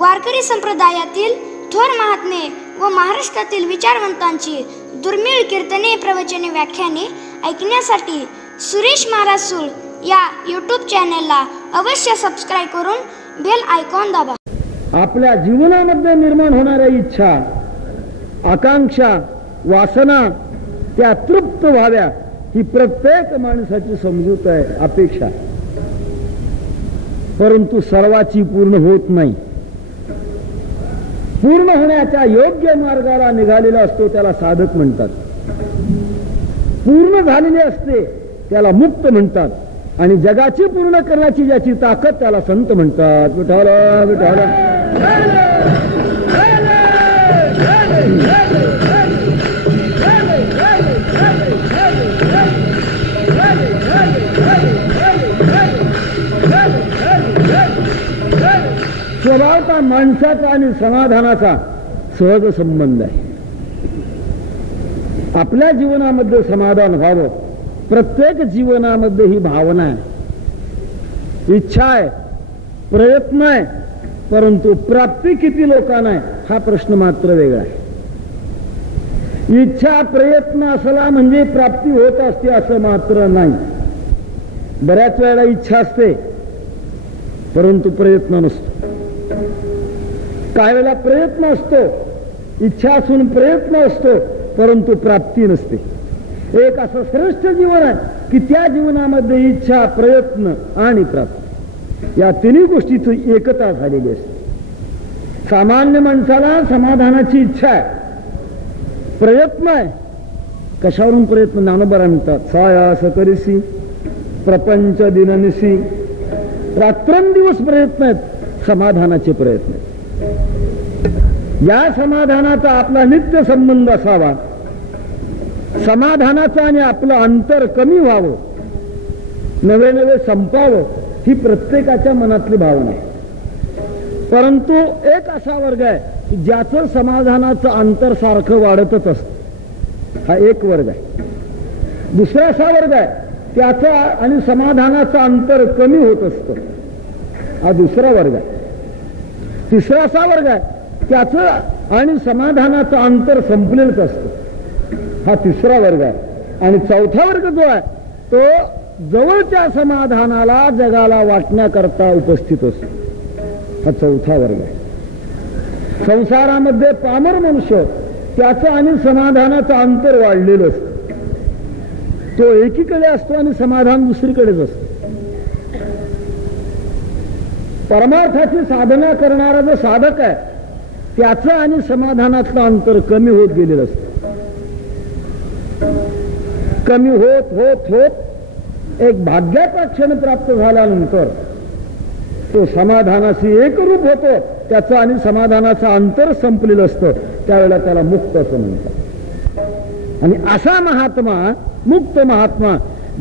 वारकरी संप्रदायातील थोर महात्मे व महाराष्ट्रातील विचारवंतांची दुर्मिळ कीर्तने, प्रवचने, व्याख्याने ऐकण्यासाठी सुरेश महाराज सूळ या यूट्यूब चॅनलला अवश्य सबस्क्राईब करून बेल आयकॉन दाबा. आपल्या जीवनामध्ये निर्माण होणाऱ्या इच्छा, आकांक्षा, वासना त्या तृप्त व्हाव्या ही प्रत्येक माणसाची समजूत आहे, अपेक्षा. परंतु सर्वाची पूर्ण होत नाही. पूर्ण होण्याच्या योग्य मार्गाला निघालेला असतो त्याला साधक म्हणतात. पूर्ण झालेले असते त्याला मुक्त म्हणतात. आणि जगाची पूर्ण करण्याची ज्याची ताकद त्याला संत म्हणतात. विठ्ठल विठ्ठल. स्वभावता माणसाचा आणि समाधानाचा सहज संबंध आहे. आपल्या जीवनामध्ये समाधान व्हावं. प्रत्येक जीवनामध्ये ही भावना आहे, इच्छा आहे, प्रयत्न आहे. परंतु प्राप्ती किती लोकांना आहे हा प्रश्न मात्र वेगळा आहे. इच्छा प्रयत्न असला म्हणजे प्राप्ती होत असते असं मात्र नाही. बऱ्याच वेळेला इच्छा असते परंतु प्रयत्न नसतो. काही वेळेला प्रयत्न असतो, इच्छा असून प्रयत्न असतो परंतु प्राप्ती नसते. एक असं श्रेष्ठ जीवन आहे की त्या जीवनामध्ये इच्छा, प्रयत्न आणि प्राप्ती या तिन्ही गोष्टीची एकता झालेली असते. सामान्य माणसाला समाधानाची इच्छा आहे, प्रयत्न आहे. कशावरून प्रयत्न? ज्ञानोबा म्हणतात, सायास करिसी प्रपंच दिननिसी. रात्रंदिवस प्रयत्न आहेत, समाधानाचे प्रयत्न आहेत. या समाधानाचा आपला नित्य संबंध असावा. समाधानाचं आणि आपलं अंतर कमी व्हावं, नवे नवे संपावं ही प्रत्येकाच्या मनातली भावना आहे. परंतु एक असा वर्ग आहे की ज्याचं समाधानाचं अंतर सारखं वाढतच असतं, हा एक वर्ग आहे. दुसरा असा वर्ग आहे त्याचा आणि समाधानाचं अंतर कमी होत असतं, हा दुसरा वर्ग आहे. तिसरा असा वर्ग आहे त्याचं आणि समाधानाचं अंतर संपलेलंच असतं, हा तिसरा वर्ग आहे. आणि चौथा वर्ग जो आहे तो जवळच्या समाधानाला जगाला वाटण्याकरता उपस्थित असतो, हा चौथा वर्ग आहे. संसारामध्ये पामर मनुष्य त्याचं आणि समाधानाचं अंतर वाढलेलं असतं. तो एकीकडे असतो आणि समाधान दुसरीकडेच असतं. परमार्थाची साधना करणारा जो साधक आहे त्याचं आणि समाधानातलं अंतर कमी होत गेलेलं असतं. कमी होत होत होत एक भाग्याचा क्षण प्राप्त झाल्यानंतर तो समाधानाशी एकरूप होतो. त्याचं आणि समाधानाचं अंतर संपलेलं असतं, त्यावेळेला त्याला मुक्त असं म्हणतात. आणि असा महात्मा, मुक्त महात्मा,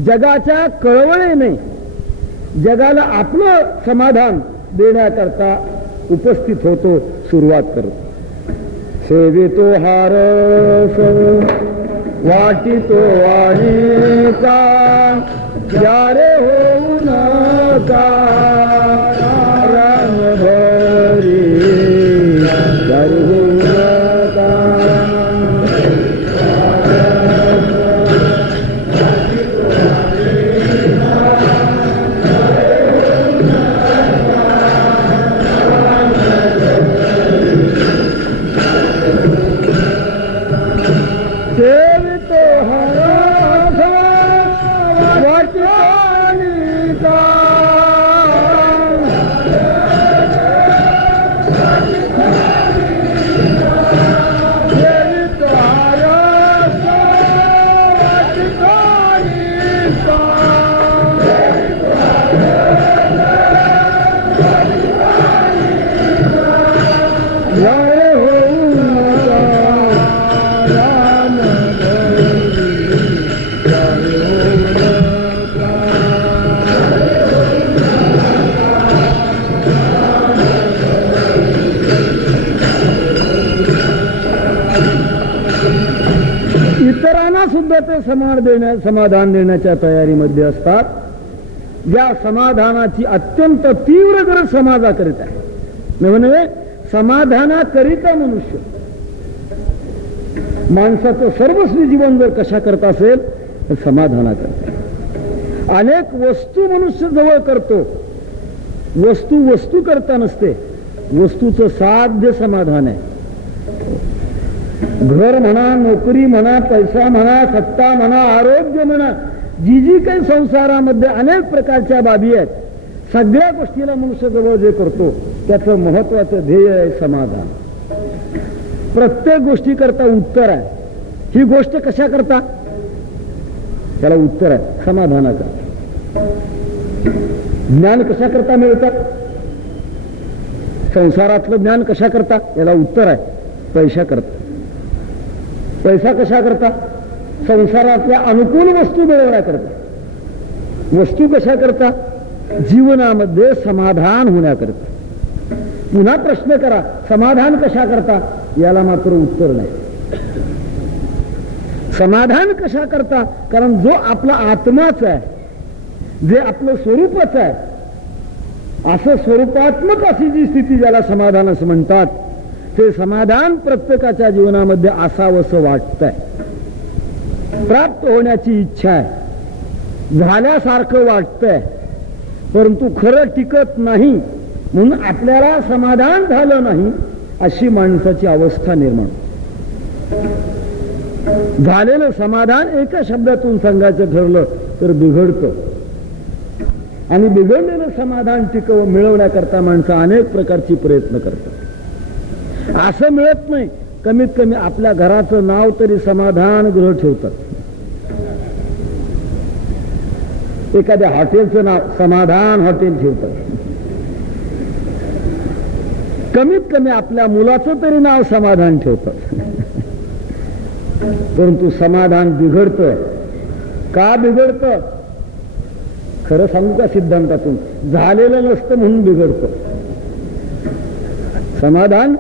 जगाच्या कळवळेने जगाला आपलं समाधान देण्याकरता उपस्थित होतो, सुरुवात करतो. सेवितो हारस वाटितो वाणिका यारे होऊ नका राम भरी यारे होऊ नका. समाधान देण्याच्या तयारीमध्ये असतात. या समाधानाची अत्यंत तीव्र गरज समाजाकरिता आहे. नवे समाधानाकरिता मनुष्य. माणसाचं सर्वस्वी जीवन जर कशा करता असेल तर समाधानाकरता. अनेक वस्तू मनुष्य जवळ करतो, वस्तू करता नसते. वस्तूचं साध्य समाधान आहे. घर म्हणा, नोकरी म्हणा, पैसा म्हणा, सत्ता म्हणा, आरोग्य म्हणा, जी काही संसारामध्ये अनेक प्रकारच्या बाबी आहेत, सगळ्या गोष्टीला मनुष्य जवळ जे करतो त्याचं महत्वाचं ध्येय आहे समाधान. प्रत्येक गोष्टी करता उत्तर आहे. ही गोष्ट कशा करता, त्याला उत्तर आहे समाधानाकरता. ज्ञान कशा करता मिळतात, संसारातलं ज्ञान कशा करता, याला उत्तर आहे पैसा करता. पैसा कशा करता, संसारातल्या अनुकूल वस्तू मिळवण्याकरता. वस्तू कशा करता, जीवनामध्ये समाधान होण्याकरता. पुन्हा प्रश्न करा, समाधान कशा करता, याला मात्र उत्तर नाही. समाधान कशा करता, कारण जो आपला आत्माच आहे, जे आपलं स्वरूपच आहे, असं स्वरूपात्मक अशी जी स्थिती ज्याला समाधान असं म्हणतात, ते समाधान प्रत्येकाच्या जीवनामध्ये असावंसं वाटतंय. प्राप्त होण्याची इच्छा आहे, झाल्यासारखं वाटतंय, परंतु खरं टिकत नाही. म्हणून आपल्याला समाधान झालं नाही अशी माणसाची अवस्था निर्माण. झालेलं समाधान एका शब्दातून सांगायचं ठरलं तर बिघडतं. आणि बिघडलेलं समाधान मिळवण्याकरता माणसं अनेक प्रकारची प्रयत्न करतात. असं मिळत नाही, कमीत कमी आपल्या घराचं नाव तरी समाधान गृह ठेवतात. एखाद्या हॉटेलचं नाव समाधान हॉटेल ठेवतात. कमीत कमी आपल्या मुलाचं तरी नाव समाधान ठेवतात. परंतु समाधान बिघडतं. का बिघडतं, खरं सांगू का, सिद्धांतातून झालेलं नसतं म्हणून बिघडतं. समाधान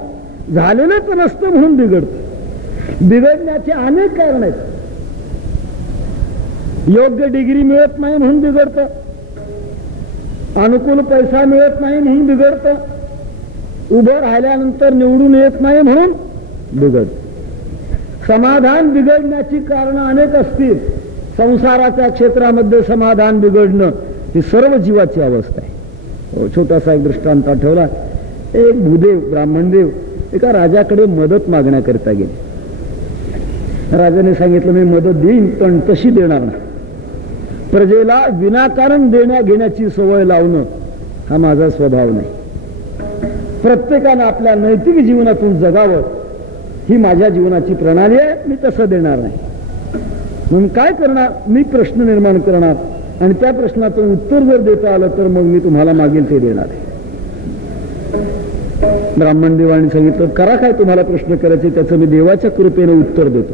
झालेलंच नसतं म्हणून बिघडतं. बिघडण्याचे अनेक कारण आहेत. योग्य डिग्री मिळत नाही म्हणून बिघडतं, अनुकूल पैसा मिळत नाही म्हणून बिघडतं, उभं राहिल्यानंतर निवडून येत नाही म्हणून बिघडतं. समाधान बिघडण्याची कारण अनेक असतील. संसाराच्या क्षेत्रामध्ये समाधान बिघडणं ही सर्व जीवाची अवस्था आहे. छोटासा एक दृष्टांत आठवला. एक भूदेव ब्राह्मणदेव एका राजाकडे मदत मागण्याकरिता गेले. राजाने सांगितलं, मी मदत देईन पण तशी देणार नाही. प्रजेला विनाकारण देण्या घेण्याची सवय लावणं हा माझा स्वभाव नाही. प्रत्येकानं आपल्या नैतिक जीवनातून जगावं ही माझ्या जीवनाची प्रणाली आहे. मी तसं देणार नाही. म्हणून काय करणार, मी प्रश्न निर्माण करणार आणि त्या प्रश्नाचं उत्तर जर देता आलं तर मग मी तुम्हाला मागेल ते देणार आहे. ब्राह्मण देवाने सांगितलं, करा काय तुम्हाला प्रश्न करायचे, त्याचं मी देवाच्या कृपेनं उत्तर देतो.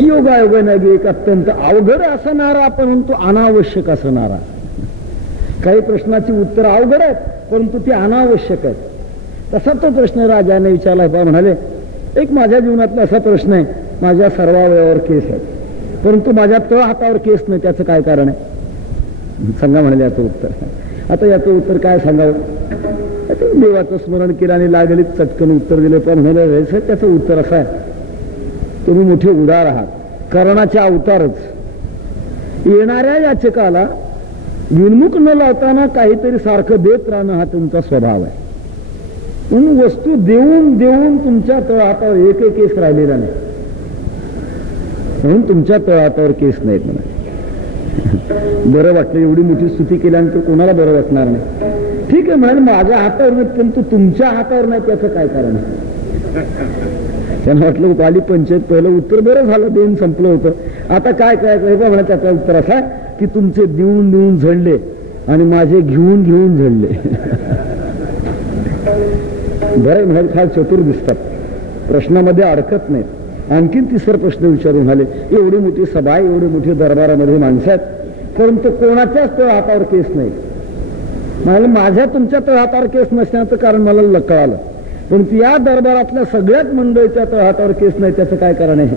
योगायोगाने एक अत्यंत अवघड असणारा, आपण म्हणतो अनावश्यक असणारा. काही प्रश्नाची उत्तर अवघड आहेत परंतु ती अनावश्यक आहेत. तसा तो प्रश्न राजाने विचारला. म्हणाले, एक माझ्या जीवनातला असा प्रश्न आहे, माझ्या सर्वावयावर केस आहेत परंतु माझ्या तळ हातावर केस नाही, त्याचं काय कारण आहे, सांगा म्हणाले याचं उत्तर. आता याचं उत्तर काय सांगावं. देवाचं स्मरण केलं आणि लागलीच चटकन उत्तर दिलं. पण म्हणाले, त्याचं उत्तर असं आहे, तुम्ही मोठे उदार आहात, कर्णाचे अवतारच. येणाऱ्या याचकाला विनमुख न लावताना काहीतरी सारखं देत राहणं हा तुमचा स्वभाव आहे. म्हणून वस्तू देऊन देऊन तुमच्या तळहातावर एक केस राहिलेला नाही, म्हणून तुमच्या तळहातावर केस नाहीत. म्हणा बरं वाटलं, एवढी मोठी स्तुती केल्यानंतर कोणाला बरं वाटणार नाही. ठीक आहे म्हणाले, माझ्या हातावर नाही परंतु तुमच्या हातावर नाही, त्याचं काय कारण आहे. त्यांना वाटलं आली पंचायत, पहिलं उत्तर बरं झालं, देऊन संपलं होतं. आता काय काय म्हणा, त्याचं उत्तर असं आहे की तुमचे देऊन देऊन झडले आणि माझे घेऊन घेऊन झडले. बरं म्हणाले, फार चतुर दिसतात, प्रश्नामध्ये अडकत नाहीत. आणखीन तिसरा प्रश्न विचारून आले, एवढी मोठी सभा, एवढी मोठी दरबारामध्ये माणसं आहेत परंतु कोणाच्याच तळहातावर केस नाही. म्हणाले, माझ्या तुमच्या तळहातावर केस नसण्याचं कारण मला कळालं, परंतु या दरबारातल्या सगळ्याच मंडळीच्या तळहातावर केस नाही, त्याचं काय कारण आहे.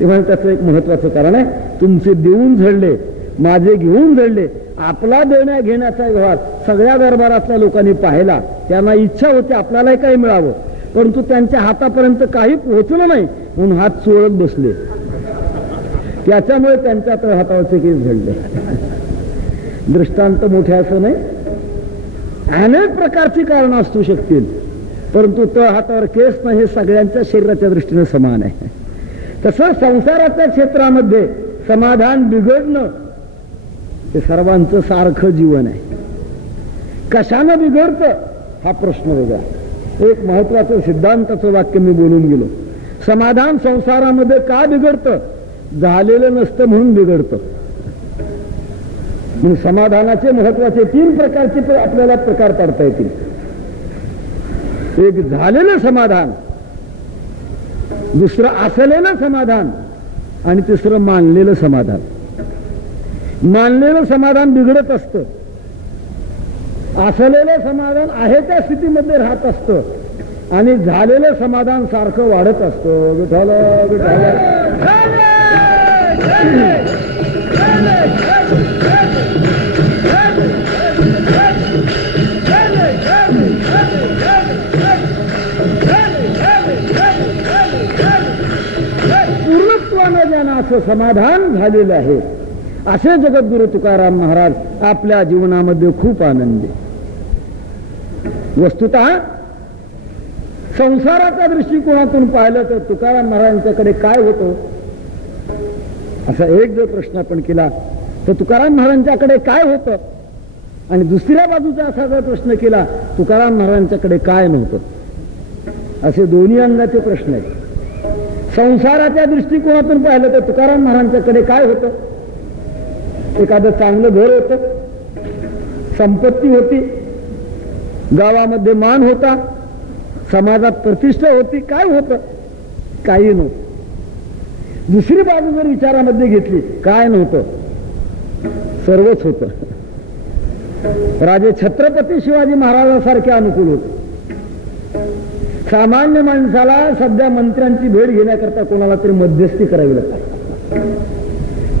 ते म्हणजे त्याचं एक महत्वाचं कारण आहे, तुमचे देऊन झडले माझे घेऊन जळले. आपला देण्या घेण्याचा व्यवहार सगळ्या दरबारातल्या लोकांनी पाहिला. त्यांना इच्छा होती आपल्यालाही काही मिळावं, परंतु त्यांच्या हातापर्यंत काही पोहोचलं नाही म्हणून हात चोळत बसले. त्याच्यामुळे त्यांच्या हातावरचे केस झडले. दृष्टांत मोठे असं नाही, अनेक प्रकारची कारणं असू शकतील, परंतु तळ हातावर केस नाही हे सगळ्यांच्या शरीराच्या दृष्टीने समान आहे. तसं संसाराच्या क्षेत्रामध्ये समाधान बिघडणं हे सर्वांचं सारखं जीवन आहे. कशानं बिघडतं हा प्रश्न वेगळा. एक महत्वाचं सिद्धांताचं वाक्य मी बोलून गेलो. समाधान संसारामध्ये का बिघडतं? झालेलं नसतं म्हणून बिघडतं. म्हणून समाधानाचे महत्वाचे 3 प्रकारचे आपल्याला प्रकार पाडता येतील. एक झालेलं समाधान, दुसरं असलेलं समाधान आणि तिसरं मानलेलं समाधान. मानलेलं समाधान बिघडत असतं, असलेलं समाधान आहे त्या स्थितीमध्ये राहत असतं आणि झालेलं समाधान सारखं वाढत असतं. विठ्ठल विठ्ठल. पूर्णत्वानं ज्यांना असं समाधान झालेलं आहे असे जगद्गुरु तुकाराम महाराज आपल्या जीवनामध्ये खूप आनंदी. वस्तुतः संसाराच्या दृष्टिकोनातून पाहिलं तर तुकाराम महाराजांच्याकडे काय होतं असा एक जर प्रश्न आपण केला तर तुकाराम महाराजांच्याकडे काय होतं, आणि दुसऱ्या बाजूचा असा जर प्रश्न केला तुकाराम महाराजांच्याकडे काय नव्हतं, असे दोन्ही अंगाचे प्रश्न आहेत. संसाराच्या दृष्टिकोनातून पाहिलं तर तुकाराम महाराजांच्याकडे काय होतं? एखादं चांगलं घर होतं, संपत्ती होती, गावामध्ये मान होता, समाजात प्रतिष्ठा होती. काय होतं? काही नव्हतं. दुसरी बाजू जर विचारामध्ये घेतली, काय नव्हतं? सर्वच होतं. राजे छत्रपती शिवाजी महाराजांसारखे अनुकूल होते. सामान्य माणसाला सध्या मंत्र्यांची भेट घेण्याकरता कोणाला तरी मध्यस्थी करावी लागते.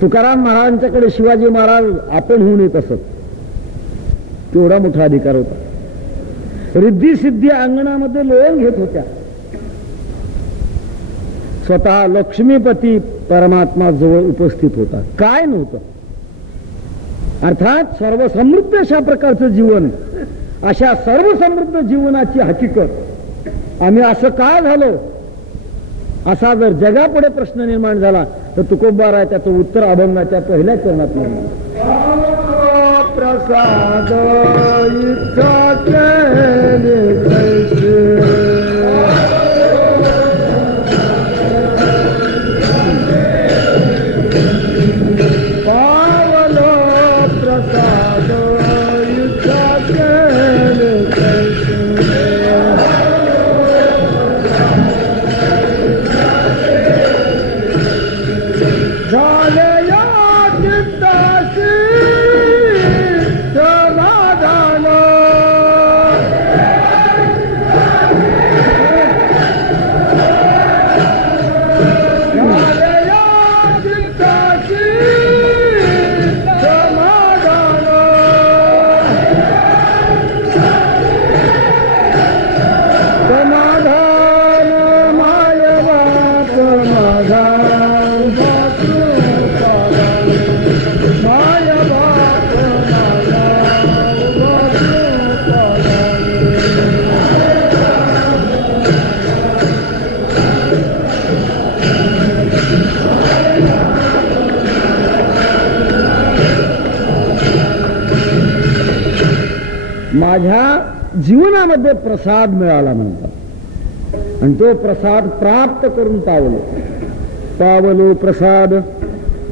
तुकाराम महाराजांच्याकडे शिवाजी महाराज आपण होऊन येत असत. तेवढा मोठा अधिकार होता. रिद्धी सिद्धी अंगणामध्ये लोळण घेत होत्या. स्वतः लक्ष्मीपती परमात्मा जवळ उपस्थित होता. काय नव्हतं? अर्थात सर्व समृद्ध अशा प्रकारचं जीवन, अशा सर्व समृद्ध जीवनाची हकीकत आम्ही असं काय झालो असा जर जगापुढे प्रश्न निर्माण झाला तर तुकोबाराय त्याचं उत्तर अभंगाच्या पहिल्या चरणात निर्माण. प्रसाद माझ्या जीवनामध्ये प्रसाद मिळाला म्हणतात आणि तो प्रसाद प्राप्त करून पावलो. पावलो प्रसाद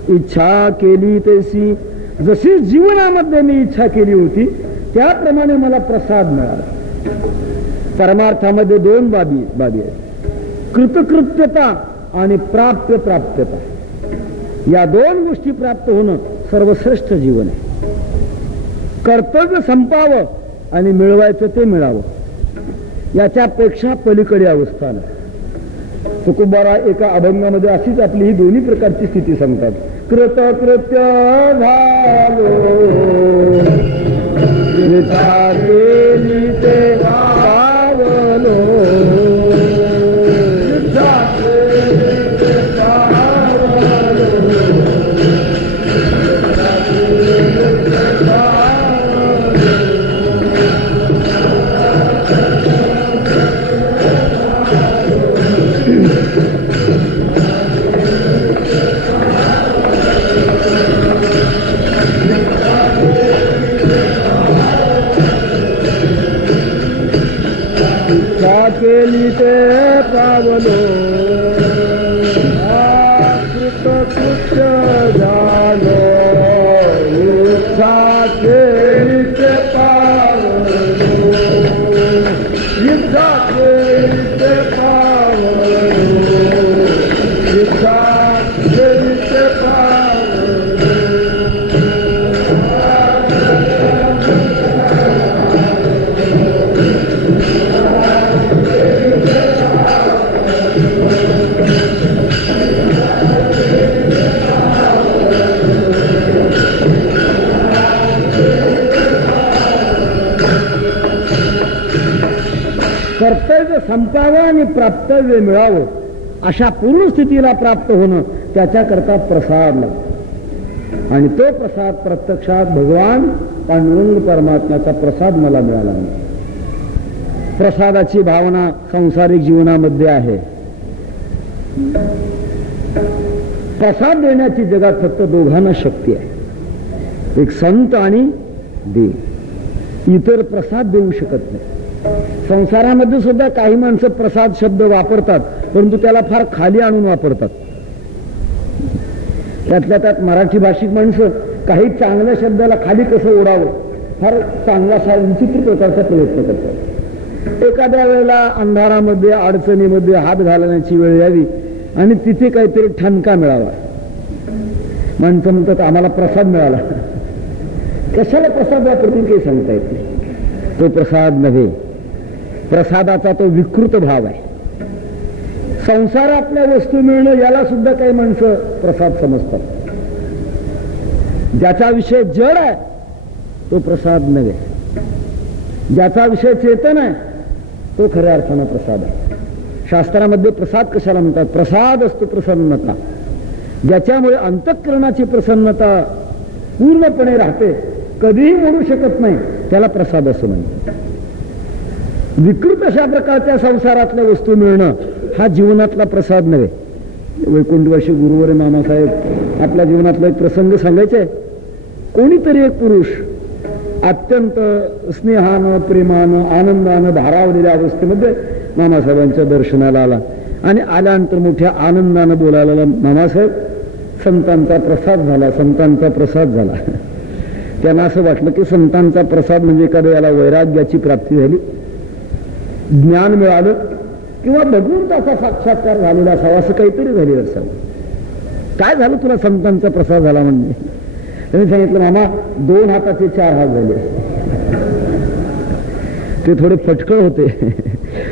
इच्छा केली तैसी. जशी जीवनामध्ये मी इच्छा केली होती त्याप्रमाणे मला प्रसाद मिळाला. परमार्थामध्ये 2 बाबी आहेत, कृतकृत्यता आणि प्राप्यता. या 2 गोष्टी प्राप्त होणं सर्वश्रेष्ठ जीवन आहे. कर्तव्य संपावं आणि मिळवायचं ते मिळावं, याच्यापेक्षा पलीकडे अवस्था नाही. तुकोबाराय एका अभंगामध्ये अशीच आपली ही दोन्ही प्रकारची स्थिती सांगतात. कृतकृत्य झालो वृथा केली ते पावलो केली ते पावलो कृतकृत्य झालो इच्छा केली ते पावलो इच्छा केली ते पावलो इच्छा केली ते पावलो कर्तव्य संपावं आणि प्राप्तव्य मिळावं अशा पूर्ण स्थितीला प्राप्त होणं त्याच्याकरता प्रसाद लागतो आणि तो प्रसाद प्रत्यक्षात भगवान पांडुरंग परमात्म्याचा प्रसाद मला मिळाला नाही. प्रसादाची भावना सांसारिक जीवनामध्ये आहे. प्रसाद देण्याची जगात फक्त दोघांना शक्ती आहे, एक संत आणि देव. इतर प्रसाद देऊ शकत नाही. संसारामध्ये सुद्धा काही माणसं प्रसाद शब्द वापरतात, परंतु त्याला फार खाली आणून वापरतात. त्यातल्या त्यात मराठी भाषिक माणसं काही चांगल्या शब्दाला खाली कसं ओढावं फार चांगला विचित्र प्रकारचा प्रयत्न करतात. एखाद्या वेळेला अंधारामध्ये अडचणीमध्ये हात घालण्याची वेळ यावी आणि तिथे काहीतरी ठणका मिळावा. माणसं म्हणतात आम्हाला प्रसाद मिळाला. कशाला प्रसाद वापरतील काही सांगता येत नाही. तो प्रसाद नव्हे, प्रसादाचा तो विकृत भाव आहे. संसारातल्या वस्तू मिळणं याला सुद्धा काही माणसं प्रसाद समजतात. ज्याचा विषय जड आहे तो प्रसाद नव्हे, ज्याचा विषय चेतन आहे तो खऱ्या अर्थानं प्रसाद आहे. शास्त्रामध्ये प्रसाद कशाला म्हणतात? प्रसाद असतो प्रसन्नता. ज्याच्यामुळे अंतःकरणाची प्रसन्नता पूर्णपणे राहते, कधीही मोडू शकत नाही, त्याला प्रसाद असं म्हणतात. विकृत अशा प्रकारच्या संसारातल्या वस्तू मिळणं हा जीवनातला प्रसाद नव्हे. वैकुंठवासी गुरुवर मामासाहेब आपल्या जीवनातला एक प्रसंग सांगायचे. कोणीतरी एक पुरुष अत्यंत स्नेहानं प्रेमानं आनंदानं भारावलेल्या अवस्थेमध्ये मामासाहेबांच्या दर्शनाला आला आणि आल्यानंतर मोठ्या आनंदानं बोलायला, मामासाहेब संतांचा प्रसाद झाला, संतांचा प्रसाद झाला. त्यांना असं वाटलं की संतांचा प्रसाद म्हणजे एखाद्या याला वैराग्याची प्राप्ती झाली, ज्ञान मिळालं किंवा भगवंताचा साक्षात्कार झालेला असावा, असं काहीतरी झालेलं असावं. काय झालं तुला संतांचा प्रसाद झाला म्हणजे? त्यांनी सांगितलं मामा 2 हाताचे 4 हात झाले. ते थोडे फटकळ होते.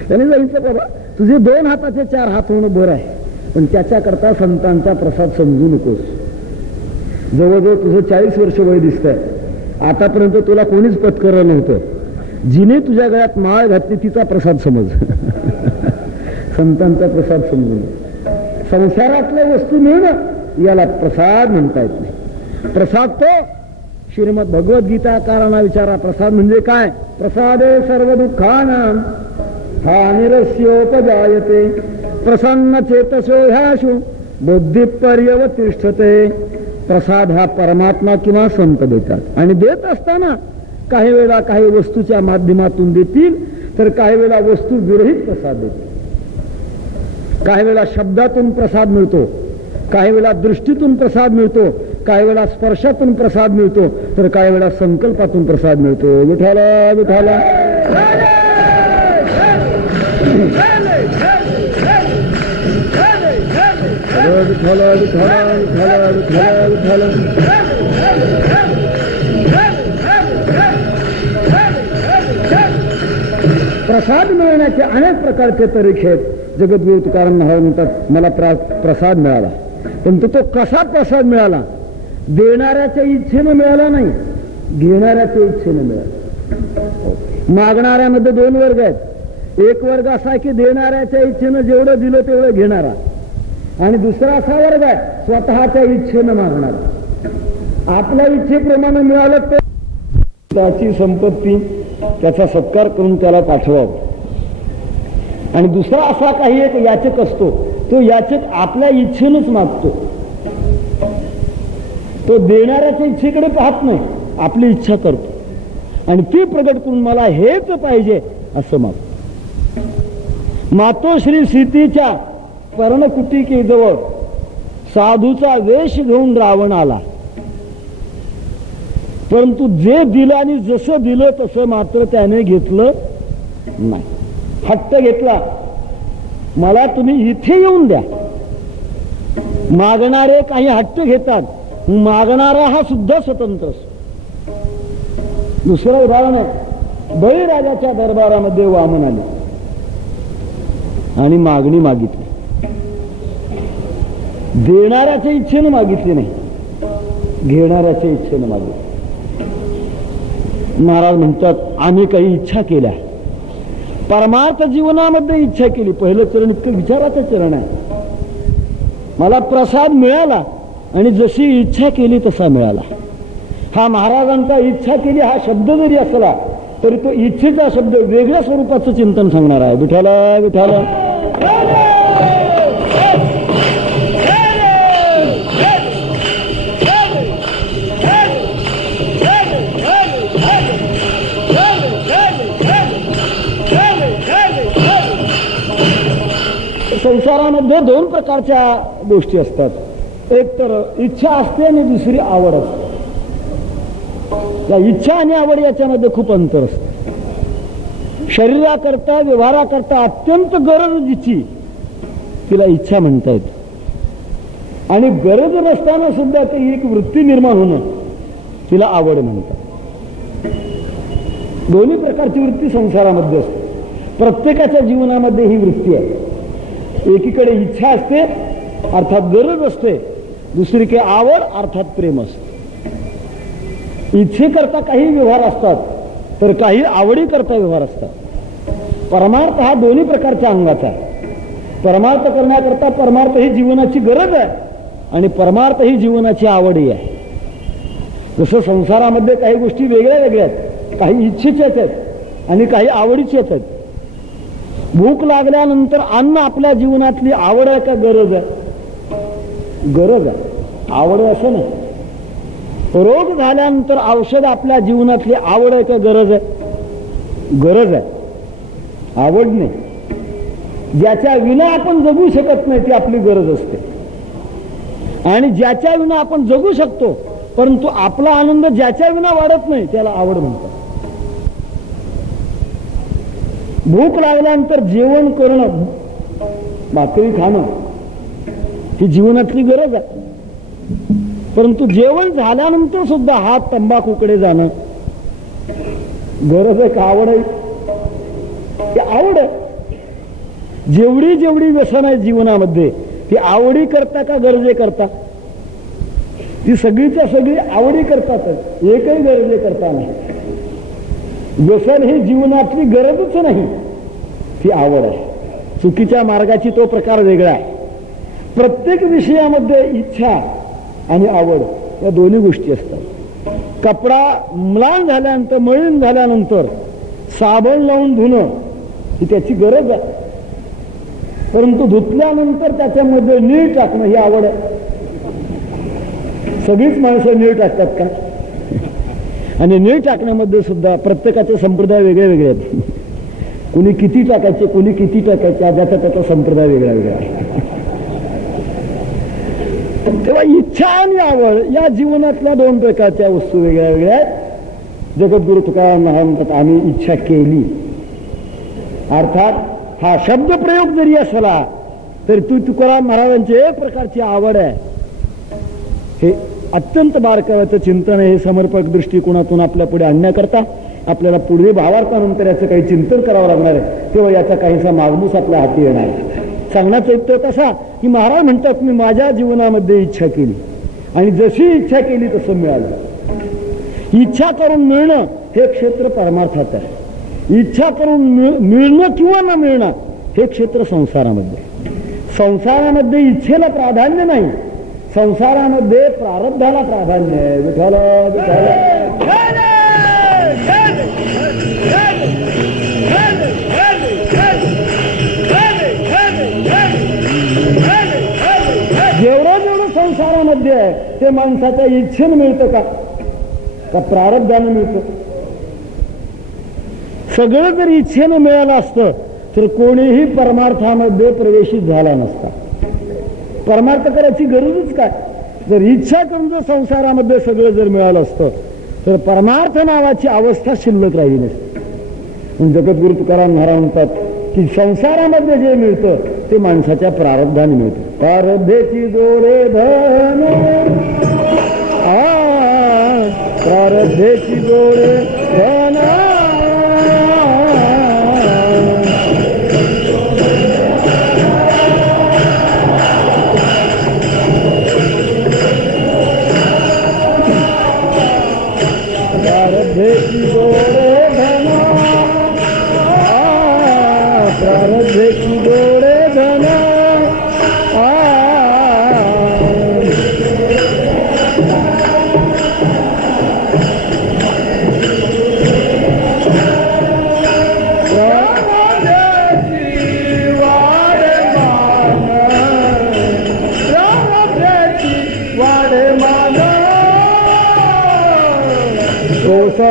त्यांनी सांगितलं बाबा तुझे 2 हाताचे 4 हात होणं बरं आहे, पण त्याच्याकरता संतांचा प्रसाद समजू नकोस. जवळजवळ तुझं 40 वर्ष वय दिसतंय, आतापर्यंत तुला कोणीच पत्करलं नव्हतं. जिने तुझ्या गळ्यात माळ घातली तिचा प्रसाद समज. संतांचा प्रसाद समजून संसारातल्या वस्तू मिळणं याला प्रसाद म्हणता येत नाही. प्रसाद तो श्रीमद भगवद्गीताकारांना विचारा, प्रसाद म्हणजे काय? प्रसादे सर्व दुःखानां हानिरस्योपजायते प्रसन्न चेतसो ह्याशु बुद्धिपर्यवतिष्ठते. प्रसाद हा परमात्मा किंवा संत देतात आणि देत असताना काही वेळा काही वस्तूच्या माध्यमातून देतील, तर काही वेळा वस्तू विरहित प्रसाद देतील. काही वेळा शब्दातून प्रसाद मिळतो, काही वेळा दृष्टीतून प्रसाद मिळतो, काही वेळा स्पर्शातून प्रसाद मिळतो, तर काही वेळा संकल्पातून प्रसाद मिळतो. विठाला विठाला विठाला विठाला विठाला विठाला विठाला. प्रसाद मिळण्याचे अनेक प्रकारचे तरीके आहेत. जगद्गुरु तुकाराम महाराज म्हणतात मला प्रसाद मिळाला. परंतु तो कसा प्रसाद मिळाला? देणाऱ्याच्या इच्छेनं मिळाला नाही, घेणाऱ्याच्या इच्छेनं मिळाला. मागणाऱ्यामध्ये दोन वर्ग आहेत. एक वर्ग असा आहे की देणाऱ्याच्या इच्छेनं जेवढं दिलं तेवढं घेणारा, आणि दुसरा असा वर्ग आहे स्वतःच्या इच्छेनं मागणारा. आपल्या इच्छेप्रमाणे मिळालं तर त्याची संपत्ती, त्याचा सत्कार करून त्याला पाठवावं. आणि दुसरा असा काही एक याचक असतो, तो याचक आपल्या इच्छेनंच मागतो. तो देणाऱ्याच्या इच्छेकडे पाहत नाही, आपली इच्छा करतो आणि ती प्रगट करून मला हेच पाहिजे असं मागतो. मातोश्री सीतेच्या पर्णकुटिकेजवळ साधूचा वेश घेऊन रावण आला, परंतु जे दिलं आणि जसं दिलं तसं मात्र त्याने घेतलं नाही. हट्ट घेतला, मला तुम्ही इथे येऊन द्या. मागणारे काही हट्ट घेतात, मागणारा हा सुद्धा स्वतंत्र असतो. दुसरं उदाहरण आहे, बळीराजाच्या दरबारामध्ये वामन आले आणि मागणी मागितली. देणाऱ्याच्या इच्छेनं मागितली नाही, घेणाऱ्याच्या इच्छेनं मागितली. महाराज म्हणतात, आम्ही काही इच्छा केल्या, परमार्थ जीवनामध्ये इच्छा केली. पहिलं चरण इतकं विचाराचं चरण आहे. मला प्रसाद मिळाला आणि जशी इच्छा केली तसा मिळाला. हा महाराजांचा इच्छा केली हा शब्द जरी असला तरी तो इच्छेचा शब्द वेगळ्या स्वरूपाचं चिंतन सांगणार आहे. विठाला विठाला संसारामध्ये दोन प्रकारच्या गोष्टी असतात. एक तर इच्छा असते आणि दुसरी आवड असते. या इच्छा आणि आवड याच्यामध्ये खूप अंतर असतं. शरीराकरता व्यवहाराकरता अत्यंत गरज जिची तिला इच्छा म्हणता येते, आणि गरज नसताना सुद्धा ती एक वृत्ती निर्माण होणं तिला आवड म्हणतात. दोन्ही प्रकारची वृत्ती संसारामध्ये असते. प्रत्येकाच्या जीवनामध्ये ही वृत्ती आहे. एकीकडे इच्छा असते अर्थात गरज असते, दुसरीकडे आवड अर्थात प्रेम असते. इच्छेकरता काही व्यवहार असतात तर काही आवडी करता व्यवहार असतात. परमार्थ हा दोन्ही प्रकारच्या अंगाचा आहे. परमार्थ करण्याकरता परमार्थ ही जीवनाची गरज आहे आणि परमार्थ ही जीवनाची आवडही आहे. जसं संसारामध्ये काही गोष्टी वेगळ्या वेगळ्या आहेत, काही इच्छेच्याच आहेत आणि काही आवडीच्याच आहेत. भूक लागल्यानंतर अन्न आपल्या जीवनातली आवड आहे का गरज आहे? गरज आहे, आवड आहे असं नाही. रोग झाल्यानंतर औषध आपल्या जीवनातली आवड आहे का गरज आहे? गरज आहे, आवड नाही. ज्याच्या विना आपण जगू शकत नाही ती आपली गरज असते, आणि ज्याच्या विना आपण जगू शकतो परंतु आपला आनंद ज्याच्या विना वाढत नाही त्याला आवड म्हणतात. भूक लागल्यानंतर जेवण करणं, भाकरी खाणं ही जीवनातली गरज आहे, परंतु जेवण झाल्यानंतर सुद्धा हात तंबाखूकडे जाणं गरज आहे का आवड आहे? ती आवड आहे. जेवढी जेवढी व्यसन आहे जीवनामध्ये ती आवडी करता का गरजे करता? ती सगळीच्या सगळी आवडी करतातच, एकही गरजे करता नाही. व्यसन ही जीवनातली गरजच नाही, ती आवड आहे. चुकीच्या मार्गाची तो प्रकार वेगळा आहे. प्रत्येक विषयामध्ये इच्छा आणि आवड या दोन्ही गोष्टी असतात. कपडा म्लान झाल्यानंतर, मळीन झाल्यानंतर साबण लावून धुणं ही त्याची गरज आहे, परंतु धुतल्यानंतर त्याच्यामध्ये नीळ टाकणं ही आवड आहे. सगळीच माणसं नीळ टाकतात का? आणि नीळ टाकण्यामध्ये सुद्धा प्रत्येकाचे संप्रदाय वेगळे वेगळे आहेत. कुणी किती टाकायचे, कुणी किती टाकायचे, ज्याचा त्याचा संप्रदाय वेगळा वेगळा आहे. तेव्हा इच्छा आणि आवड या जीवनातल्या दोन प्रकारच्या वस्तू वेगळ्या वेगळ्या आहेत. जगद्गुरु तुकाराम महाराज म्हणतात, आम्ही इच्छा केली. अर्थात हा शब्द प्रयोग जरी असला तरी तुकाराम महाराजांची एक प्रकारची आवड आहे. हे अत्यंत बारकाव्याचं चिंतन आहे. हे समर्पक दृष्टिकोनातून आपल्या पुढे आणण्याकरता आपल्याला पुढे भावार्थानंतर याचं काही चिंतन करावं लागणार आहे. तेव्हा याचा काहीसा मागमूस आपल्या हाती येणार आहे. सांगण्याचा युक्त तसा की महाराज म्हणतात मी माझ्या जीवनामध्ये इच्छा केली आणि जशी इच्छा केली तसं मिळालं. इच्छा करून मिळणं हे क्षेत्र परमार्थात आहे. इच्छा करून मिळणं किंवा न मिळणं हे क्षेत्र संसारामध्ये. संसारामध्ये इच्छेला प्राधान्य नाही, संसारामध्ये प्रारब्धाला प्राधान्य आहे. विठ्ठल जेवढं जेवढं संसारामध्ये आहे ते माणसाच्या इच्छेनं मिळतं का प्रारब्धानं मिळतं? सगळं जर इच्छेनं मिळालं असतं तर कोणीही परमार्थामध्ये प्रवेशित झाला नसता. परमार्थ करायची गरजच काय? जर इच्छा करून जर संसारामध्ये सगळं जर मिळालं असतं तर परमार्थ नावाची अवस्था शिल्लक राहिली नसते. जगद्गुरु तुकाराम महाराज म्हणतात की संसारामध्ये जे मिळतं ते माणसाच्या प्रारब्धाने मिळतं. प्रारब्धेची जोडे धन, प्रारब्धेची जोडे धन, प्रारब्धेची जोडे धन, प्रारब्धेची जोडे धन.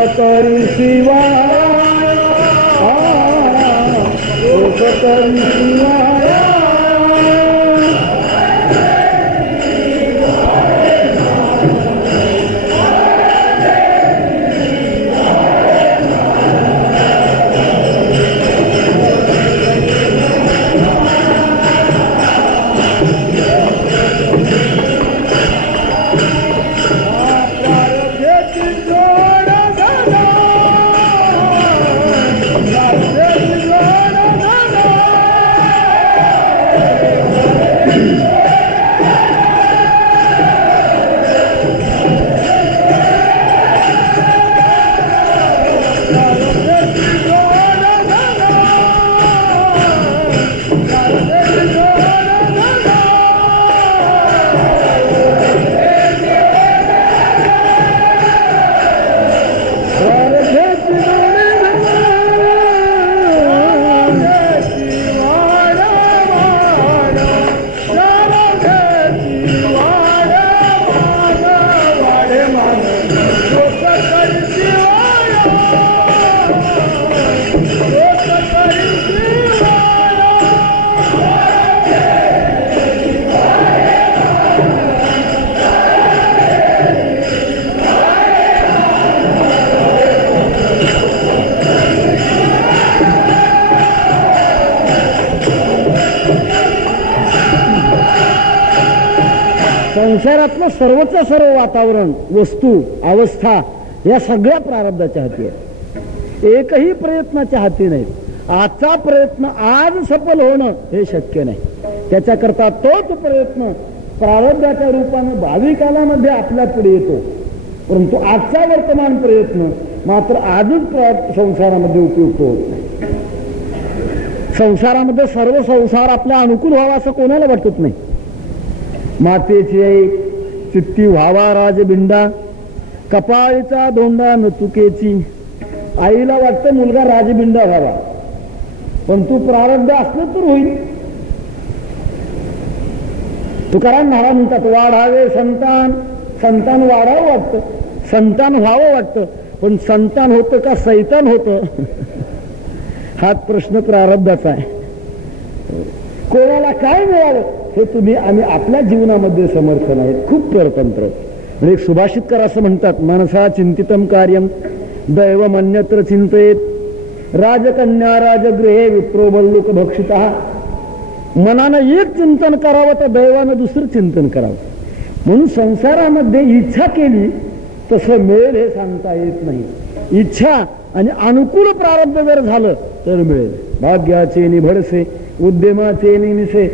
करी शिवा, करी शिवा, संसारातलं सर्वच सर्व वातावरण, वस्तू, अवस्था या सगळ्या प्रारब्धाच्या हाती आहे. एकही प्रयत्नाच्या हाती नाही. आजचा प्रयत्न आज सफल होणं हे शक्य नाही. त्याच्याकरता तोच प्रयत्न प्रारब्धाच्या रूपानं भावी कालामध्ये आपल्या पुढे येतो. परंतु आजचा वर्तमान प्रयत्न मात्र आजच संसारामध्ये उपयुक्त होत नाही. संसारामध्ये सर्व संसार आपल्या अनुकूल व्हावा असं कोणाला वाटत नाही. मातेची आई चित्ती व्हावा राजबिंडा, कपाळीचा धोंडा न चुकेची. आईला वाटतं मुलगा राजबिंडा व्हावा, पण तू प्रारब्ध असलं तर होईल. तुकाराम महाराज म्हणतात वाढावे संतान. संतान वाढावं वाटतं, संतान व्हावं वाटतं, पण संतान होतं का सैतान होतं हाच प्रश्न प्रारब्धाचा आहे. कोणाला काय मिळालं हे तुम्ही आम्ही आपल्या जीवनामध्ये समर्थ नाहीत. खूप परतंत्र. म्हणजे एक सुभाषितकार असं म्हणतात, मनसा चिंतितम कार्यम दैवमन्यत्र चिंतेत, राजकन्या राजगृहे विप्रोबल्लुक भक्षिता. मनानं एक चिंतन करावं तर दैवानं दुसरं चिंतन करावं. म्हणून संसारामध्ये इच्छा केली तसं मिळेल हे सांगता येत नाही. इच्छा आणि अनुकूल प्रारब्ध जर झालं तर मिळेल. भाग्याचे निभडसे उद्यमाचे निमिसे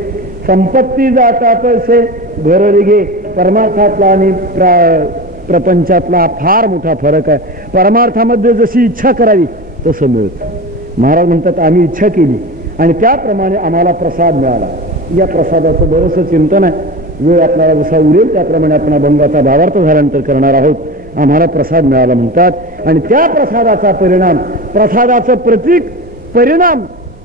संपत्ती जाता पैसे भरड घे. परमार्थातला आणि प्रपंचातला फार मोठा फरक आहे. परमार्थामध्ये जशी इच्छा करावी तसं मिळतं. महाराज म्हणतात आम्ही इच्छा केली आणि त्याप्रमाणे आम्हाला प्रसाद मिळाला. या प्रसादाचं बरंचसं चिंतन आहे. वेळ आपल्याला जसा उरेल त्याप्रमाणे आपण अभंगाचा भावार्थ झाल्यानंतर करणार आहोत. आम्हाला प्रसाद मिळाला म्हणतात आणि त्या प्रसादाचा परिणाम, प्रसादाचं प्रतीक परिणाम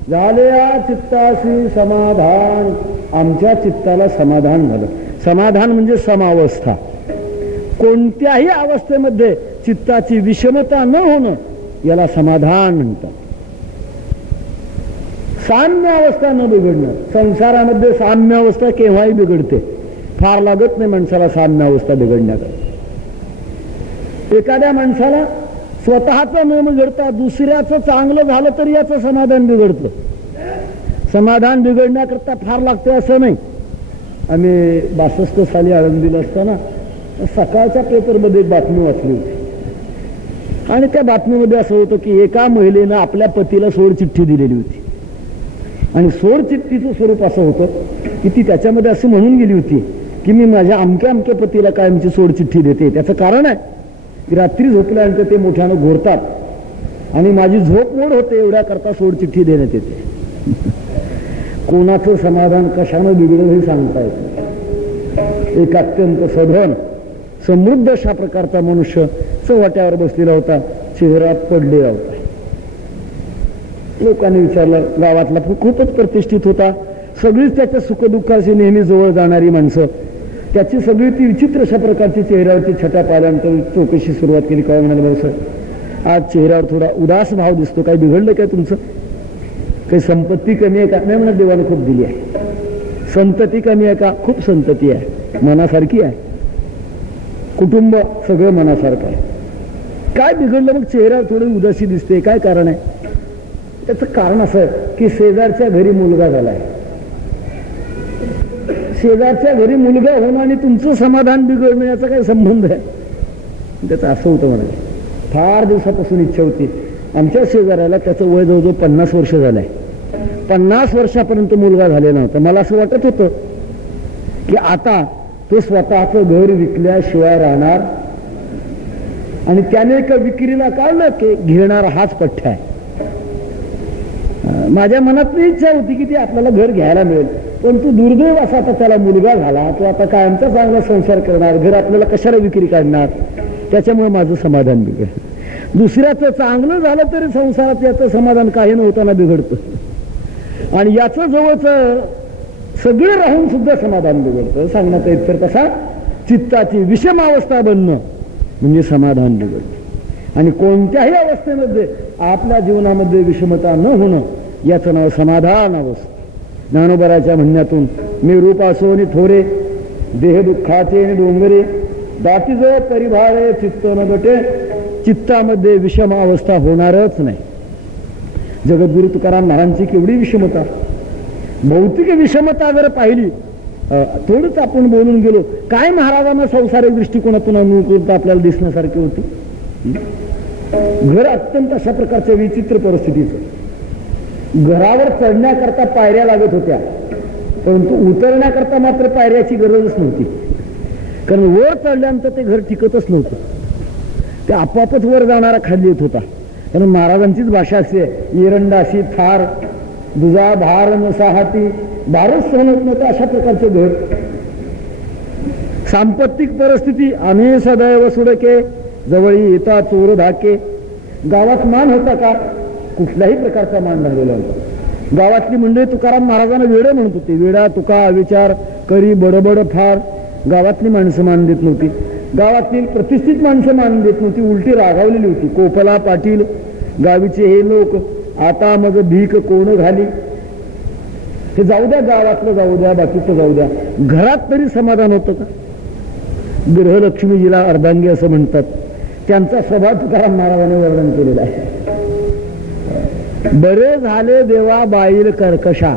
झाले या चित्ताशी समाधान. आमच्या चित्ताला समाधान झालं. समाधान म्हणजे समावस्था. कोणत्याही अवस्थेमध्ये चित्ताची विषमता न होणं याला समाधान म्हणतात. साम्य अवस्था न बिघडणं. संसारामध्ये साम्य अवस्था केव्हाही बिघडते. फार लागत नाही माणसाला साम्य अवस्था बिघडण्याकडे. एखाद्या माणसाला स्वतःचं न बिघडता दुसऱ्याचं चांगलं झालं तरी याचं समाधान बिघडतं. समाधान बिघडण्याकरता फार लागतं असं नाही. आम्ही 62 साली आळंदीला असताना सकाळच्या पेपरमध्ये एक बातमी वाचली होती आणि त्या बातमीमध्ये असं होतं की एका महिलेनं आपल्या पतीला सोडचिठ्ठी दिलेली होती आणि सोडचिठ्ठीचं स्वरूप असं होतं की ती त्याच्यामध्ये असं म्हणून गेली होती की मी माझ्या अमक्या अमक्या पतीला कायमची सोडचिठ्ठी देते. त्याचं कारण आहे की रात्री झोपल्यानंतर ते मोठ्यानं घोरतात आणि माझी झोप मोड होते एवढ्या करता सोडचिठ्ठी देण्यात येते. कोणाचं समाधान कशानं बिघडलं हे सांगता येत. एक अत्यंत सधन समृद्ध अशा प्रकारचा मनुष्य चव्हाट्यावर बसलेला होता. चेहरा पडलेला होता. लोकांनी विचारलं. गावातला खूपच प्रतिष्ठित होता. सगळीच त्याच्या सुखदुःखाशी नेहमी जवळ जाणारी माणसं. त्याची सगळी ती विचित्र अशा प्रकारची चेहऱ्यावरची छटा पाहिल्यानंतर चौकशी सुरुवात केली. काय म्हणाले बरं सर आज चेहऱ्यावर थोडा उदास भाव दिसतो. काही बिघडलं काय तुमचं? काही संपत्ती कमी आहे का? नाही म्हणत देवाने खूप दिली आहे. संतती कमी आहे का? खूप संतती आहे. मनासारखी आहे. कुटुंब सगळं मनासारखं आहे. काय बिघडलं मग चेहऱ्यावर थोडी उदासी दिसते? काय कारण आहे? त्याचं कारण असं की शेजारच्या घरी मुलगा झालाय. शेजारच्या घरी मुलगा होणं आणि तुमचं समाधान बिघडणं याचा काय संबंध आहे? त्याचं असं होतं म्हणाले. फार दिवसापासून इच्छा होती. आमच्या शेजाऱ्याला त्याचं वय जवळजवळ 50 वर्ष झालंय. 50 वर्षापर्यंत मुलगा झालेला नव्हता. मला असं वाटत होतं की आता तो स्वतःचं घर विकल्याशिवाय राहणार आणि त्याने एका विक्रीला काढलं की घेणार हाच पठ्ठा आहे. माझ्या मनात इच्छा होती की ती आपल्याला घर घ्यायला मिळेल. पण तू दुर्दैव असा आता त्याला मुलगा झाला. तो आता कायमचा चांगला संसार करणार. घर आपल्याला कशाला विक्री काढणार? त्याच्यामुळे माझं समाधान बिघडलं. दुसऱ्याचं चांगलं झालं तरी संसारात याचं समाधान काही नव्हताना बिघडतं आणि याचं जवळचं सगळं राहून सुद्धा समाधान बिघडतं. सांगण्यात येत तर तसा चित्ताची विषम अवस्था बनणं म्हणजे समाधान बिघडतं. आणि कोणत्याही अवस्थेमध्ये आपल्या जीवनामध्ये विषमता न होणं याचं नाव समाधान अवस्था. ज्ञानोबराच्या म्हणण्यातून मी रूप असो आणि थोरे देह दुःखाचे डोंगरे दाटी जो परिभाळे चित्त न गटे. चित्तामध्ये विषम अवस्था होणारच नाही. जगद्गुरु तुकाराम महाराजांची केवढी विषमता. भौतिक विषमता जर पाहिली थोडंच आपण बोलून गेलो. काय महाराजांना संसारिक दृष्टिकोनातून अनुकूलता आपल्याला दिसण्यासारखी होती. घर अत्यंत अशा प्रकारच्या विचित्र परिस्थितीचं. घरावर चढण्याकरता पायऱ्या लागत होत्या परंतु उतरण्याकरता मात्र पायऱ्याची गरजच नव्हती. कारण वर चढल्यानंतर ते घर टिकतच नव्हतं. ते आपोआपच वर जाणारा खाली येत होता. कारण महाराजांचीच भाषा अशी आहे. एरंडाशी थार दुजा भार नसाहाती भारच सहन होत नव्हतं अशा प्रकारचे घर. सांपत्तिक परिस्थिती आम्ही सदैव सुडके जवळी येता चोर धाके. गावात मान होता का? कुठल्याही प्रकारचा मान झालेला होता. गावातली मंडळी तुकाराम महाराजांना वेडे म्हणत होते. वेडा तुका विचार करी बडबड फार. गावातली माणसं मान देत नव्हती. गावातील प्रतिष्ठित माणसं मान देत नव्हती. उलटी रागावलेली होती. कोपला पाटील गावीचे हे लोक आता मग भीक कोण घाली. हे जाऊ द्या, गावातलं जाऊ द्या, बाकीचं जाऊ द्या. घरात तरी समाधान होतं का? गृहलक्ष्मीजीला अर्धांगी असं म्हणतात. त्यांचा स्वभाव तुकाराम महाराजांनी वर्णन केलेला आहे. बरे झाले देवा बाईल कर्कशा.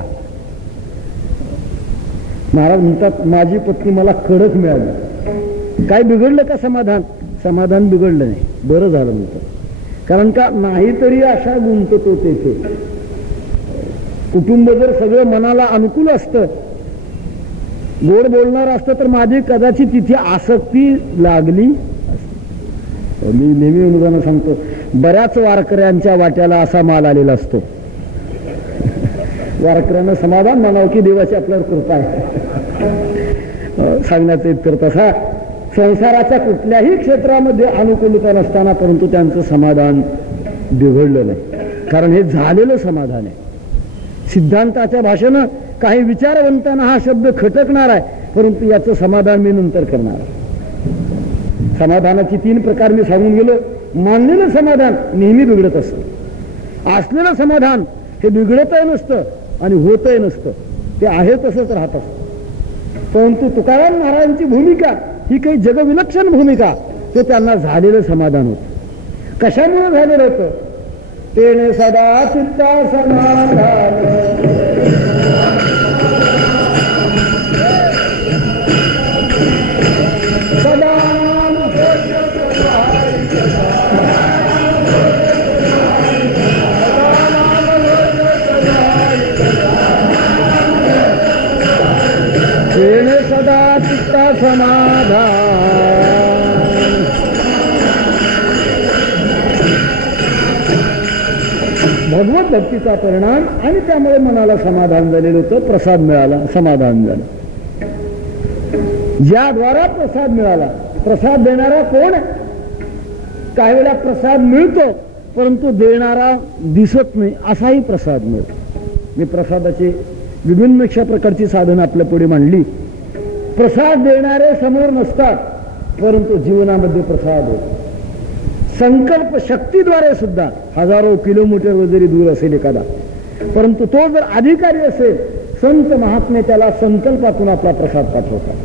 महाराज म्हणतात माझी पत्नी मला कडक मिळाली. काय बिघडलं का? समाधान. समाधान बिघडलं नाही. बरं झालं म्हणतात. कारण का नाहीतरी अशा गुंततो तेथे. कुटुंब जर सगळं मनाला अनुकूल असतं, गोड बोलणार असतं, तर माझी कदाचित तिथे आसक्ती लागली असती. मी नेहमी उदाहरण सांगतो, बऱ्याच वारकऱ्यांच्या वाट्याला असा माल आलेला असतो. वारकऱ्यांना समाधान म्हणावं की देवाची आपल्यावर कृपा आहे. सांगण्याचा इतकर तसा संसाराच्या कुठल्याही क्षेत्रामध्ये अनुकूलता नसताना परंतु त्यांचं समाधान बिघडलं नाही, कारण हे झालेलं समाधान आहे. सिद्धांताच्या भाषेनं काही विचारवंतांना हा शब्द खटकणार आहे, परंतु याचं समाधान मी नंतर करणार आहे. समाधानाची 3 प्रकार मी सांगून गेलो. मानलेलं समाधान नेहमी बिघडत असतं. असलेलं समाधान हे बिघडतही नसतं आणि होतही नसतं, ते आहे तसंच राहत असतं. परंतु तुकाराम महाराजांची भूमिका ही काही जगविलक्षण भूमिका, ते त्यांना झालेलं समाधान होतं. कशामुळे झालेलं होतं? तेने सदा चित्ता समाधान सदा तेने सदा चित्ता समाधान. भगवत भक्तीचा परिणाम आणि त्यामुळे मनाला समाधान झालेलं होतं. प्रसाद मिळाला, समाधान झालं. ज्याद्वारा प्रसाद मिळाला, प्रसाद देणारा कोण आहे? काही वेळा प्रसाद मिळतो परंतु देणारा दिसत नाही, असाही प्रसाद मिळतो. मी प्रसादाची विभिन्न अशा प्रकारची साधनं आपल्या पुढे मांडली. प्रसाद देणारे समोर नसतात परंतु जीवनामध्ये प्रसाद होतो. संकल्प शक्तीद्वारे सुद्धा हजारो किलोमीटर जरी दूर असेल एखादा, परंतु तो जर अधिकारी असेल, संत महात्मे त्याला संकल्पातून आपला प्रसाद पाठवतात.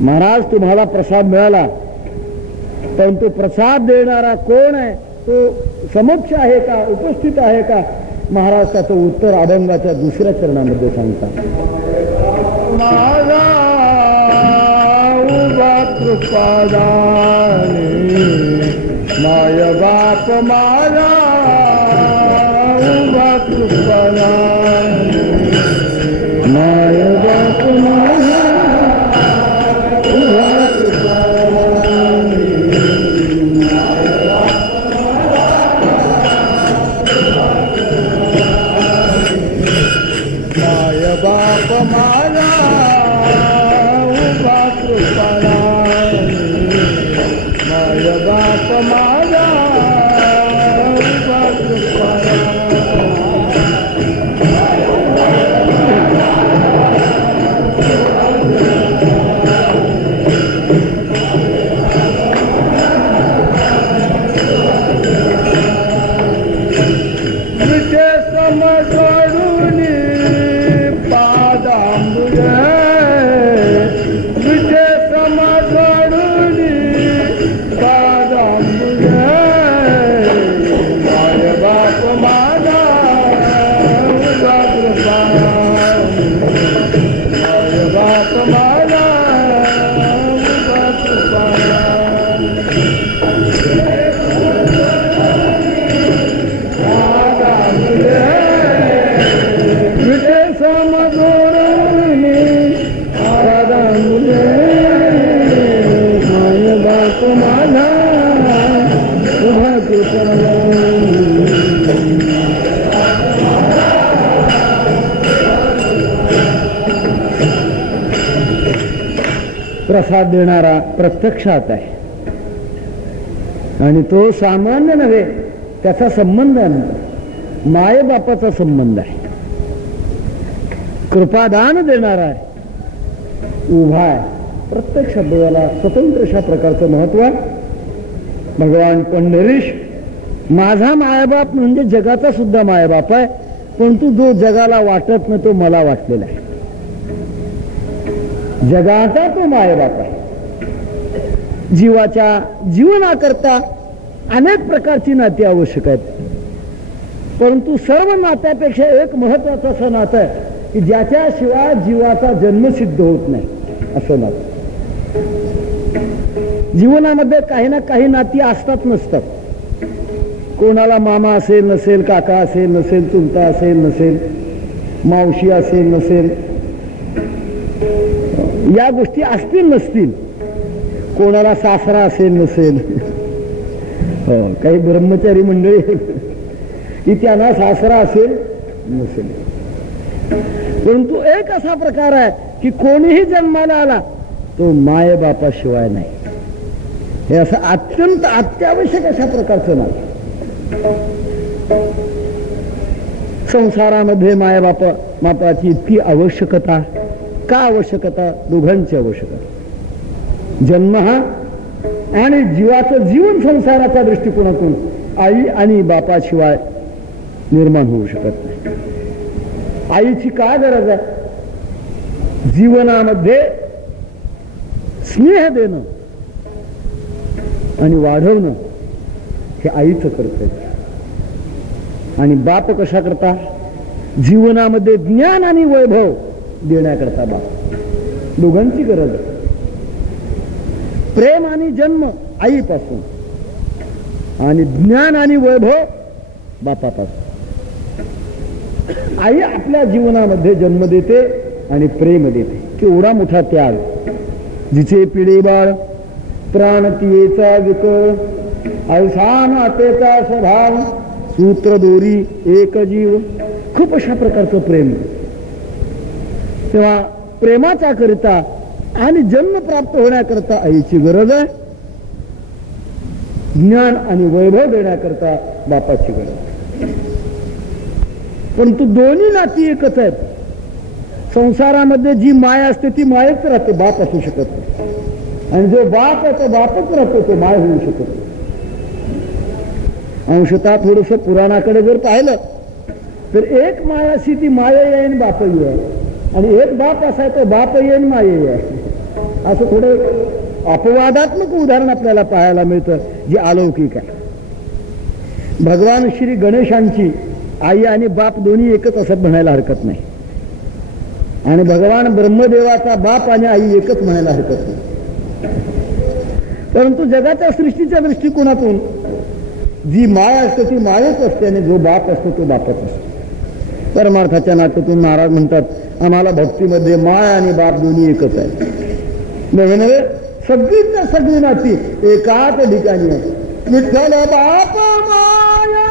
महाराज तुम्हाला प्रसाद मिळाला, परंतु प्रसाद देणारा कोण आहे? तो समक्ष आहे का, उपस्थित आहे का? महाराज त्याचं उत्तर अभंगाच्या 2ऱ्या चरणामध्ये सांगतात. माझा उभा कृपादानी माय बाप माझा उभा कृपादानी माय बाप माझा उभा कृपादानी माय बाप माझा उभा कृपादानी माय बाप माझा उभा कृपादानी. विषय समजून पादांबुजे, विषय समजून पादांबुजे माय बाप माझा उभा कृपादानी माय बाप माझा उभा कृपादानी. विषय समजून पादांबुजे माय बाप माझा उभा कृपादानी. प्रसाद देणारा प्रत्यक्षात आहे आणि तो सामान्य नव्हे, त्याचा संबंध आहे, मायबापाचा संबंध आहे. कृपादान देणारा आहे, उभा आहे. प्रत्येक शब्दाला स्वतंत्र अशा प्रकारचं महत्व आहे. भगवान पंढरीश माझा मायबाप म्हणजे जगाचा सुद्धा मायबाप आहे, परंतु जो जगाला वाटत नाही तो मला वाटलेला आहे. जगाचा तो मायबाप आहे. जीवाच्या जीवनाकरता अनेक प्रकारची नाती आवश्यक आहेत, परंतु सर्व नात्यापेक्षा एक महत्वाचं असं नातं आहे की ज्याच्याशिवाय जीवाचा जन्म सिद्ध होत नाही, असं नातं. जीवनामध्ये काही ना काही नाती असतात नसतात. कोणाला मामा असेल नसेल, काका असेल नसेल, चुलता असेल नसेल, मावशी असेल नसेल, या गोष्टी असतील नसतील, कोणाला सासरा असेल नसेल, काही ब्रह्मचारी मंडळी की त्यांना सासरा असेल नसेल. परंतु एक असा प्रकार आहे की कोणीही जन्माला आला तो माय बापाशिवाय नाही. हे असं अत्यंत अत्यावश्यक अशा प्रकारचं नाही. संसारामध्ये माय बापाची इतकी आवश्यकता का? आवश्यकता दोघांची आवश्यकता. जन्म हा आणि जीवाचं जीवन संसाराच्या दृष्टिकोनातून आई आणि बापाशिवाय निर्माण होऊ शकत नाही. आईची काय गरज आहे? जीवनामध्ये स्नेह देणं आणि वाढवणं हे आईचं कर्तव्य. आणि बाप कशा करता? जीवनामध्ये ज्ञान आणि वैभव देण्याकरता बाप. दोघांची गरज आहे. प्रेम आणि जन्म आईपासून आणि ज्ञान आणि वैभव बापापासून. आई आपल्या जीवनामध्ये जन्म देते आणि प्रेम देते. केवढा मोठा त्याग. जिचे पिढे बाळ प्राण तियेचा विकळ, ऐसा मातेचा स्वभाव सूत्र दोरी एक जीव. खूप अशा प्रकारचं प्रेम. तेव्हा प्रेमाचा करिता आणि जन्म प्राप्त होण्याकरता आईची गरज आहे. ज्ञान आणि वैभव देण्याकरता बापाची गरज आहे. परंतु दोन्ही नाती एकच आहेत. संसारामध्ये जी माय असते ती मायच राहते, बाप असू शकत नाही. आणि जो बाप आहे तो बापच राहतो, तो माय होऊ शकत नाही. अंशतः थोडस पुराणाकडे जर पाहिलं तर एक माय अशी ती माय येईन बापही आहे, आणि एक बाप असा आहे तो बाप येईन माय आहे. असं थोडं अपवादात्मक उदाहरण आपल्याला पाहायला मिळतं जे अलौकिक आहे. भगवान श्री गणेशांची आई आणि बाप दोन्ही एकच असत म्हणायला हरकत नाही. आणि भगवान ब्रह्मदेवाचा बाप आणि आई एकच म्हणायला हरकत नाही. परंतु जगाच्या सृष्टीच्या दृष्टिकोनातून जी माय असते ती मायच असते आणि जो बाप असतो तो बापच असतो. परमार्थाच्या नात्यातून महाराज म्हणतात आम्हाला भक्तीमध्ये माय आणि बाप दोन्ही एकच आहे. नव्हे नव्हे सगळीच्या सगळी नाती एकाच ठिकाणी आहे. विठ्ठल बाप माया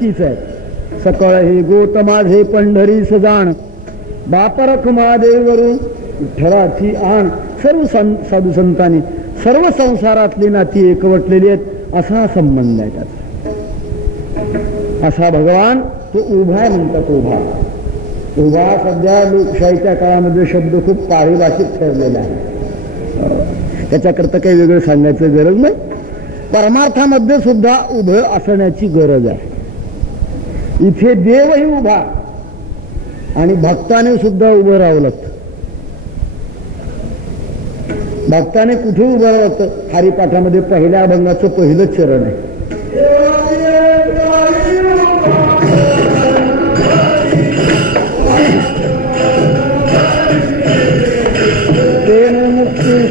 तीच आहे. सकळ हे गोत माझे पंढरी सजाण, बापरख महादेववरून विठ्ठलाची आण. सर्व साधू संतांनी सर्व संसारातली नाती एकवटलेली आहेत असा संबंध आहे त्याचा. असा भगवान तो उभा म्हणतात. उभा सध्या लोकशाहीच्या काळामध्ये शब्द खूप पारिभाषिक ठरलेला आहे. त्याच्याकरता काही वेगळं सांगायचं गरज नाही. परमार्थामध्ये सुद्धा उभं असण्याची गरज आहे. इथे देवही उभा आणि भक्ताने सुद्धा उभं राहावं लागतं. भक्ताने कुठे उभं राहावं लागतं? हरिपाठामध्ये पहिल्या अभंगाचं पहिलं चरण आहे. मुक्ती